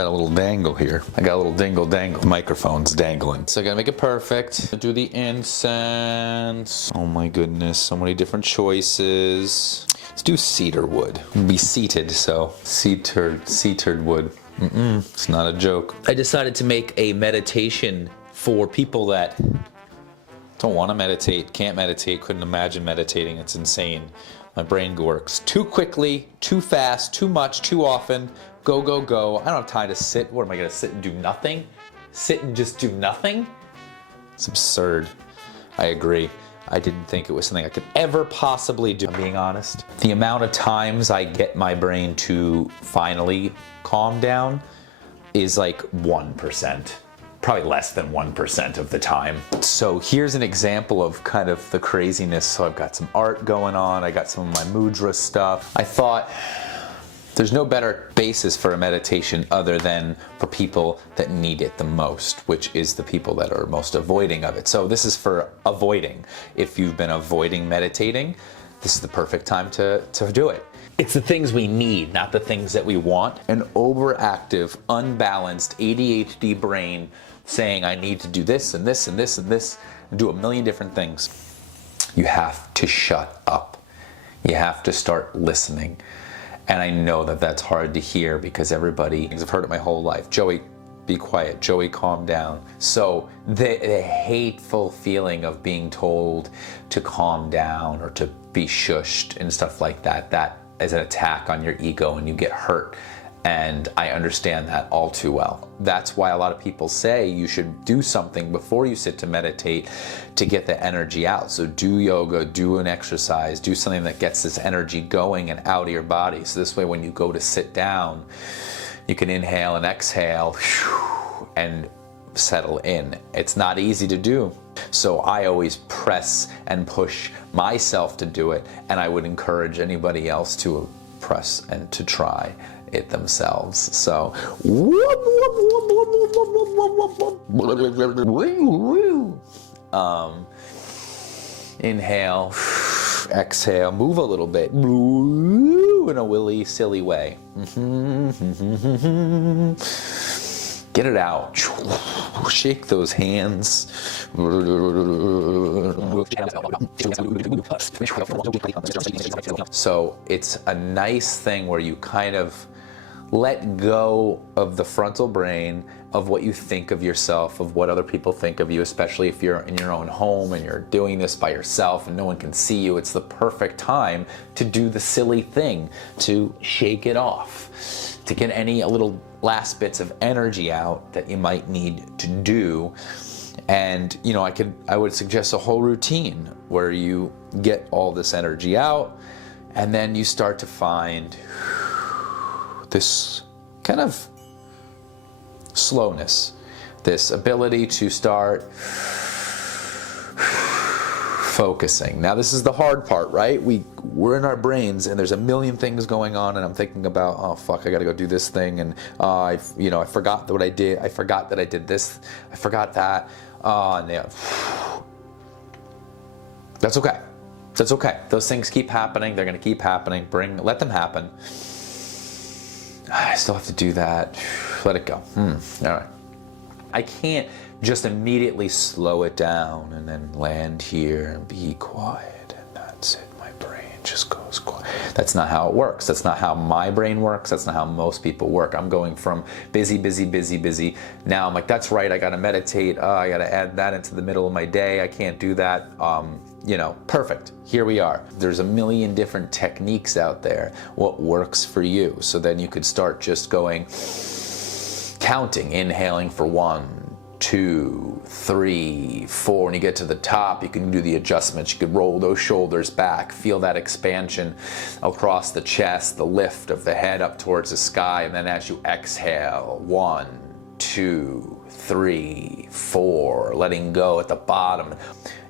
got a little dangle here. I got a little dingle dangle. Microphone's dangling. So I gotta make it perfect. Do the incense. Oh my goodness, so many different choices. Let's do cedar wood. Be seated, so cedared wood. It's not a joke. I decided to make a meditation for people that don't want to meditate, can't meditate, couldn't imagine meditating. It's insane. My brain works too quickly, too fast, too much, too often. Go, go, go. I don't have time to sit. What am I going to sit and do nothing? Sit and just do nothing? It's absurd. I agree. I didn't think it was something I could ever possibly do, I'm being honest. The amount of times I get my brain to finally calm down is like 1%. Probably less than 1% of the time. So here's an example of kind of the craziness. So I've got some art going on. I got some of my mudra stuff. I thought there's no better basis for a meditation other than for people that need it the most, which is the people that are most avoiding of it. So this is for avoiding. If you've been avoiding meditating, this is the perfect time to do it. It's the things we need, not the things that we want. An overactive, unbalanced ADHD brain saying I need to do this and this and this and this, and do a million different things. You have to shut up. You have to start listening. And I know that that's hard to hear because I've heard it my whole life. Joey, be quiet. Joey, calm down. So the hateful feeling of being told to calm down or to be shushed and stuff like that, that is an attack on your ego and you get hurt. And I understand that all too well. That's why a lot of people say you should do something before you sit to meditate to get the energy out. So do yoga, do an exercise, do something that gets this energy going and out of your body. So this way when you go to sit down, you can inhale and exhale and settle in. It's not easy to do. So I always press and push myself to do it, and I would encourage anybody else to press and to try it themselves. So inhale, exhale, move a little bit in a willy silly way. Get it out. Shake those hands. So it's a nice thing where you kind of let go of the frontal brain, of what you think of yourself, of what other people think of you, especially if you're in your own home and you're doing this by yourself and no one can see you. It's the perfect time to do the silly thing, to shake it off, to get any little last bits of energy out that you might need to do. And you know, I would suggest a whole routine where you get all this energy out and then you start to find this kind of slowness, this ability to start focusing. Now this is the hard part, right? We're in our brains and there's a million things going on and I'm thinking about, oh fuck, I gotta go do this thing, and I forgot what I did. I forgot that I did this. I forgot that. And yeah. That's okay. That's okay. Those things keep happening. They're gonna keep happening. Let them happen. I still have to do that. Let it go. All right. I can't just immediately slow it down and then land here and be quiet and that's it. My brain just goes quiet. That's not how it works. That's not how my brain works. That's not how most people work. I'm going from busy, busy, busy, busy. Now I'm like, that's right. I got to meditate. I got to add that into the middle of my day. I can't do that. Perfect. Here we are. There's a million different techniques out there. What works for you? So then you could start just going, counting, inhaling for 1, 2, 3, 4. When you get to the top, you can do the adjustments. You could roll those shoulders back, feel that expansion across the chest, the lift of the head up towards the sky. And then as you exhale, 1, 2, 3, 4, letting go at the bottom.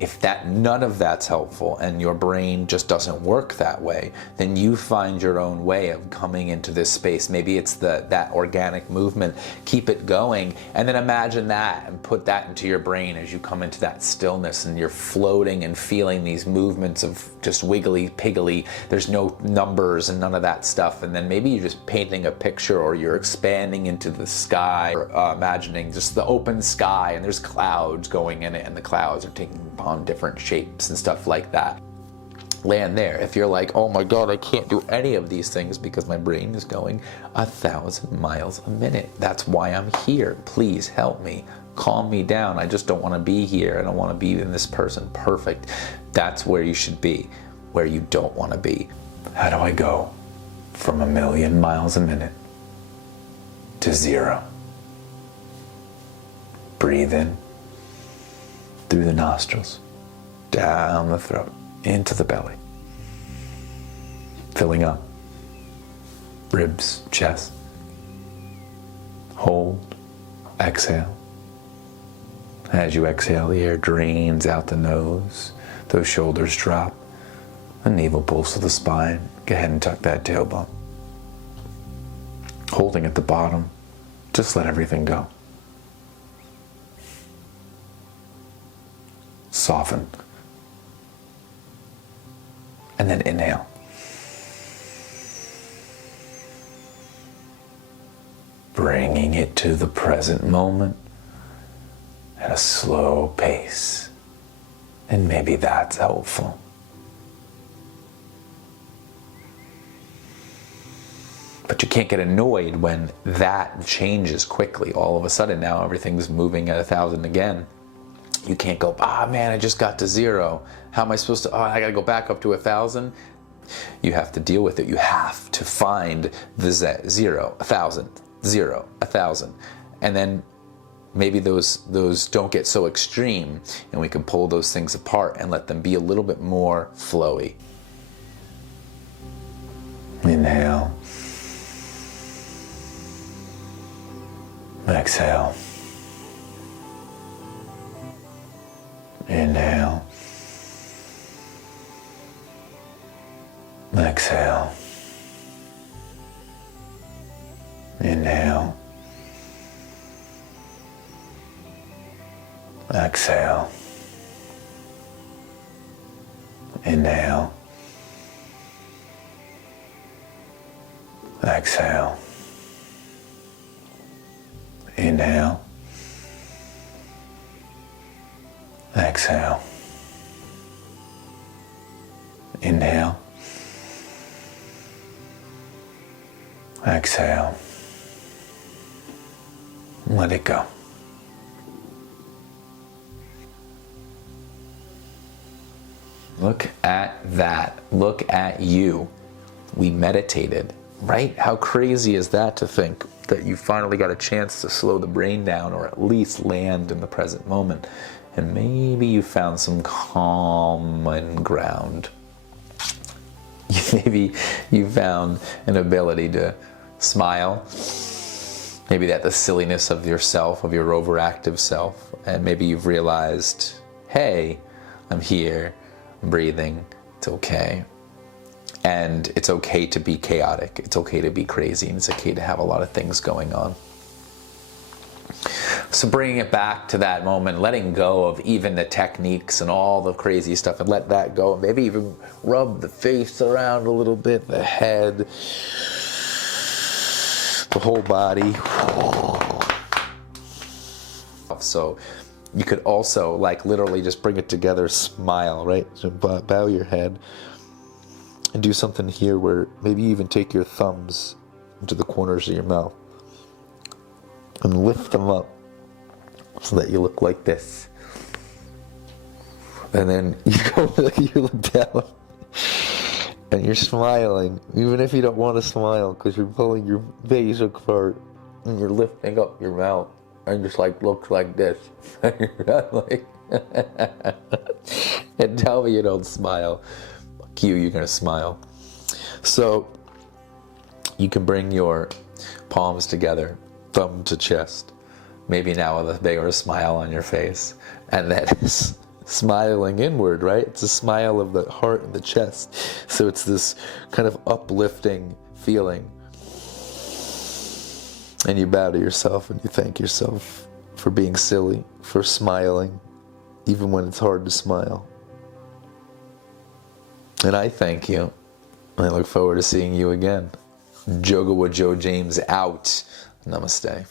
If none of that's helpful and your brain just doesn't work that way, then you find your own way of coming into this space. Maybe it's that organic movement. Keep it going, and then imagine that and put that into your brain as you come into that stillness and you're floating and feeling these movements of just wiggly piggly. There's no numbers and none of that stuff. And then maybe you're just painting a picture, or you're expanding into the sky, or imagining just the open sky, and there's clouds going in it, and the clouds are taking on different shapes and stuff like that. Land there. If you're like, oh my God, I can't do any of these things because my brain is going 1,000 miles a minute. That's why I'm here. Please help me. Calm me down. I just don't want to be here. I don't want to be in this person. Perfect. That's where you should be, where you don't want to be. How do I go from 1,000,000 miles a minute to 0? Breathe in through the nostrils, down the throat, into the belly, filling up ribs, chest. Hold, exhale. As you exhale, the air drains out the nose, those shoulders drop, the navel pulls to the spine. Go ahead and tuck that tailbone. Holding at the bottom, just let everything go. Soften. And then inhale. Bringing it to the present moment at a slow pace. And maybe that's helpful. But you can't get annoyed when that changes quickly. All of a sudden now everything's moving at 1,000 again. You can't go, man, I just got to 0. How am I supposed to, I gotta go back up to 1,000? You have to deal with it. You have to find the 0, 1,000, 0, 1,000. And then maybe those don't get so extreme, and we can pull those things apart and let them be a little bit more flowy. Inhale. Exhale. Inhale. Exhale. Inhale. Exhale. Inhale. Exhale. Inhale. Exhale. Inhale. Exhale. Let it go. Look at that. Look at you. We meditated, right? How crazy is that to think that you finally got a chance to slow the brain down, or at least land in the present moment. And maybe you found some common ground. Maybe you found an ability to smile. Maybe that's the silliness of yourself, of your overactive self. And maybe you've realized, hey, I'm here, I'm breathing, it's okay. And it's okay to be chaotic. It's okay to be crazy. And it's okay to have a lot of things going on. So bringing it back to that moment, letting go of even the techniques and all the crazy stuff, and let that go. Maybe even rub the face around a little bit, the head, the whole body. So you could also, like, literally just bring it together, smile, right? So bow your head and do something here where maybe you even take your thumbs into the corners of your mouth and lift them up so that you look like this. And then you look down and you're smiling, even if you don't want to smile, because you're pulling your face apart and you're lifting up your mouth and just like looks like this. Like, and tell me you don't smile. Fuck you, you're gonna smile. So you can bring your palms together, thumb to chest, maybe now with a bigger smile on your face, and then smiling inward, right? It's a smile of the heart and the chest. So it's this kind of uplifting feeling. And you bow to yourself and you thank yourself for being silly, for smiling, even when it's hard to smile. And I thank you. I look forward to seeing you again. Jogawa Joe James out. Namaste.